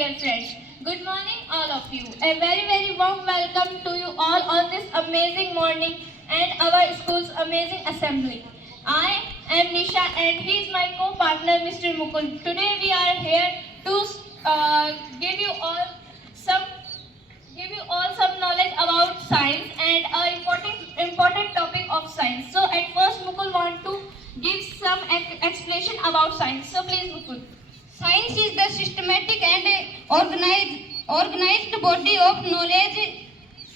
dear friends. Good morning, all of you. A very warm welcome to you all on this amazing morning and our school's amazing assembly. I am Nisha and he is my co-partner, Mr. Mukul. Today we are here to give you all some knowledge about science and an important topic of science. So at first, Mukul want to give some explanation about science. So please, Mukul. Science is the systematic and organized body of knowledge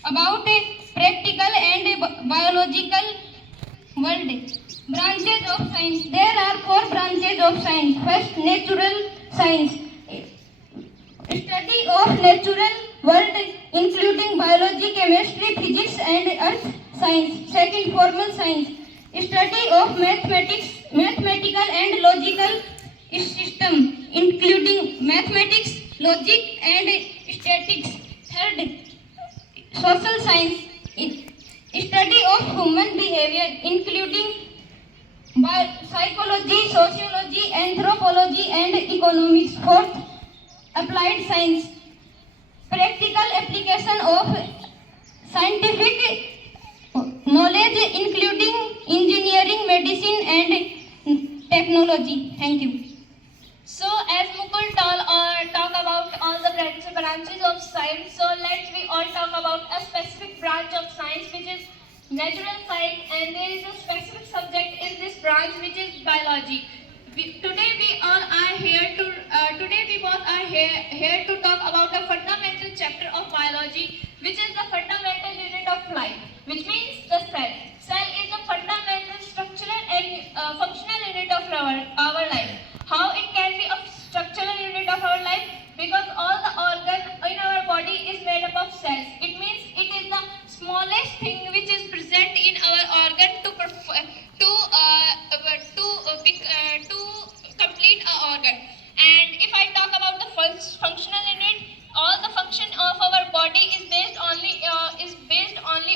about a practical and biological world. Branches of science. There are 4 branches of science. First, natural science. Study of natural world including biology, chemistry, physics and earth science. Second, formal science. Study of mathematical and logical system including mathematics, logic and statistics. Third, social science. Study of human behavior including psychology, sociology, anthropology and economics. Fourth, applied science. Practical application of scientific knowledge including engineering, medicine and technology. Thank you. So as Mukul talk about all the branches of science, so let's we all talk about a specific branch of science which is natural science, and there is a specific subject in this branch which is biology. Today we both are here to talk about a fundamental chapter of biology, which is the fundamental unit of life, which means the cell. Cell is the fundamental structural and functional unit of our life. How it can be a structural unit of our life? Because all the organ in our body is made up of cells. It means it is the smallest thing which is present in our organ to complete our organ. And if I talk about the functional unit, all the function of our body is based only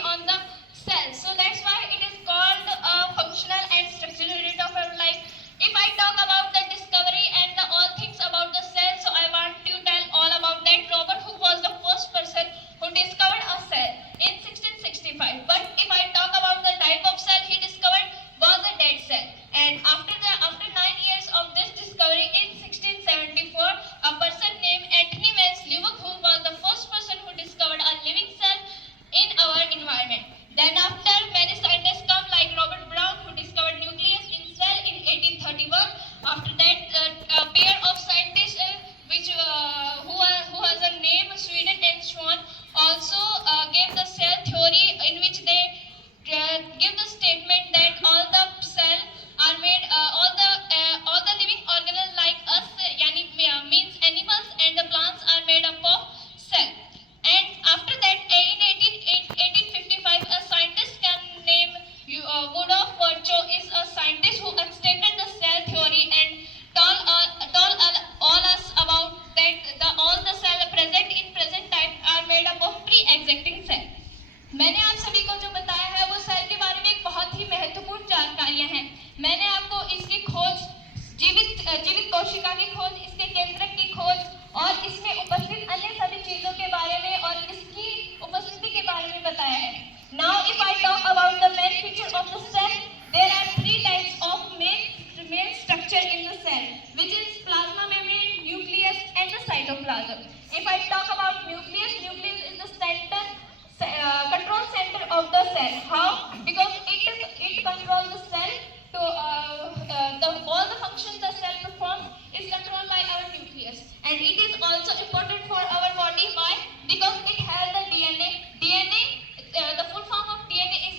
on the cell. So that's why it is called a functional and structural unit of our life. If I talk about the discovery and all things about the cell, so I want to tell all about that. Robert Hooke was the first person who discovered a cell in 1665. But if I talk about the type of cell he discovered was a dead cell. And after 9 years of this discovery in 1674, a person named Anthony Van Leeuwenhoek was the first person who discovered a living cell in our environment. Then after, many scientists come like Robert Brown, who discovered nucleus in cell in 1831. After that, a pair of scientists who has a name Sweden and Schwann also gave the cell theory, in which they give the statement that all the cell are made, all the living organisms like us, means animals and the plants are made up of cell. And after that, in 1855, a scientist named Rudolf Virchow is a scientist who extended the cell theory and told all us about that all the cell present in present time are made up of pre-existing cell. मैंने आप सभी को जो बताया है वो cell के बारे में एक बहुत ही महत्वपूर्ण जानकारियां हैं. मैंने आपको इसकी खोज, जीवित कोशिका की खोज, इसके केंद्रक की खोज और इसमें उपस्थित अन्य सभी चीजों के बारे में और इसकी उपस्थिति के बारे में बताया है. Now if I talk about the main feature of the cell, there are 3 types of main structure in the cell, which is plasma membrane, nucleus and the cytoplasm. If I talk about nucleus is the control center of the cell. How? Because it controls the cell to all the functions the cell performs is controlled by our nucleus, and it is also important for our body. Why? Because it has the DNA. The full form of DNA is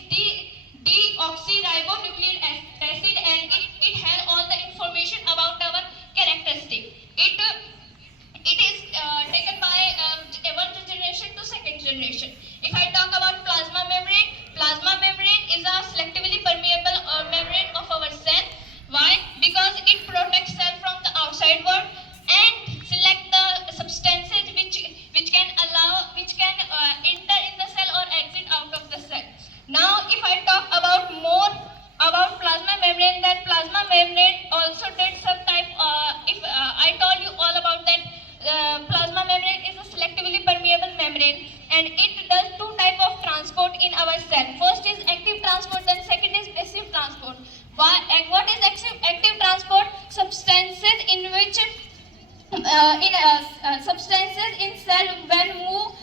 deoxyribonucleic acid, and it has all the information about our characteristic. It is taken substances in cell when move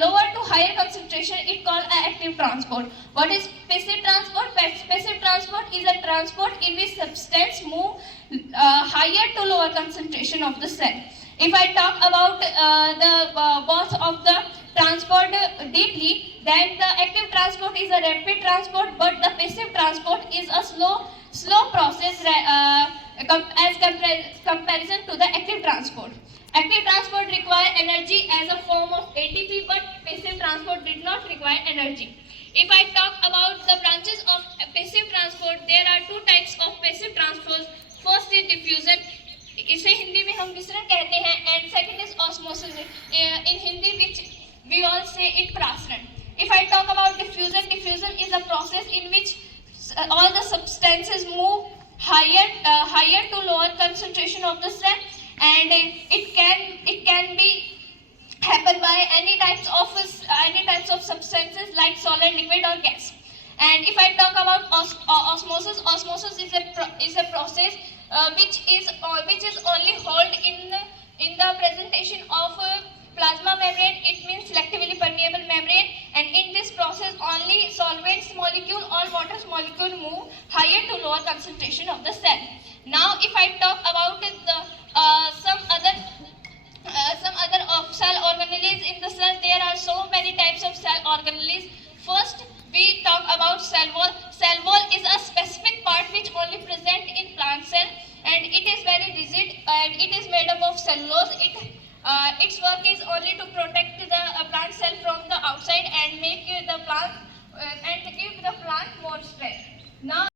lower to higher concentration, it called active transport. What is passive transport? Passive transport is a transport in which substance move higher to lower concentration of the cell. If I talk about both of the transport deeply, then the active transport is a rapid transport, but the passive transport is a slow process comparison to the active transport. Active transport require energy as a form of ATP, but passive transport did not require energy. If I talk about the branches of passive transport, there are two types of passive transport. First is diffusion, इसे हिंदी में हम विसरण कहते हैं, and second is osmosis, in Hindi which we all say it prasaran. If I talk about diffusion, diffusion is a process in which all the substances move higher to lower concentration of the cell, and it can be happen by any types of substances like solid, liquid or gas. And if I talk about osmosis, osmosis is a process which is only held in the presentation of plasma membrane. It means selectively permeable membrane, and in this process only solvents molecule or water molecule move higher to lower concentration of the cell. Now if I talk about some other of cell organelles in the cell, there are so many types of cell organelles. First we talk about cell wall. Cell wall is a specific part which only present in plant cell, and it is very rigid and it is made up of cellulose. Its work is only to protect the plant cell from the outside and make the plant and give the plant more strength. Now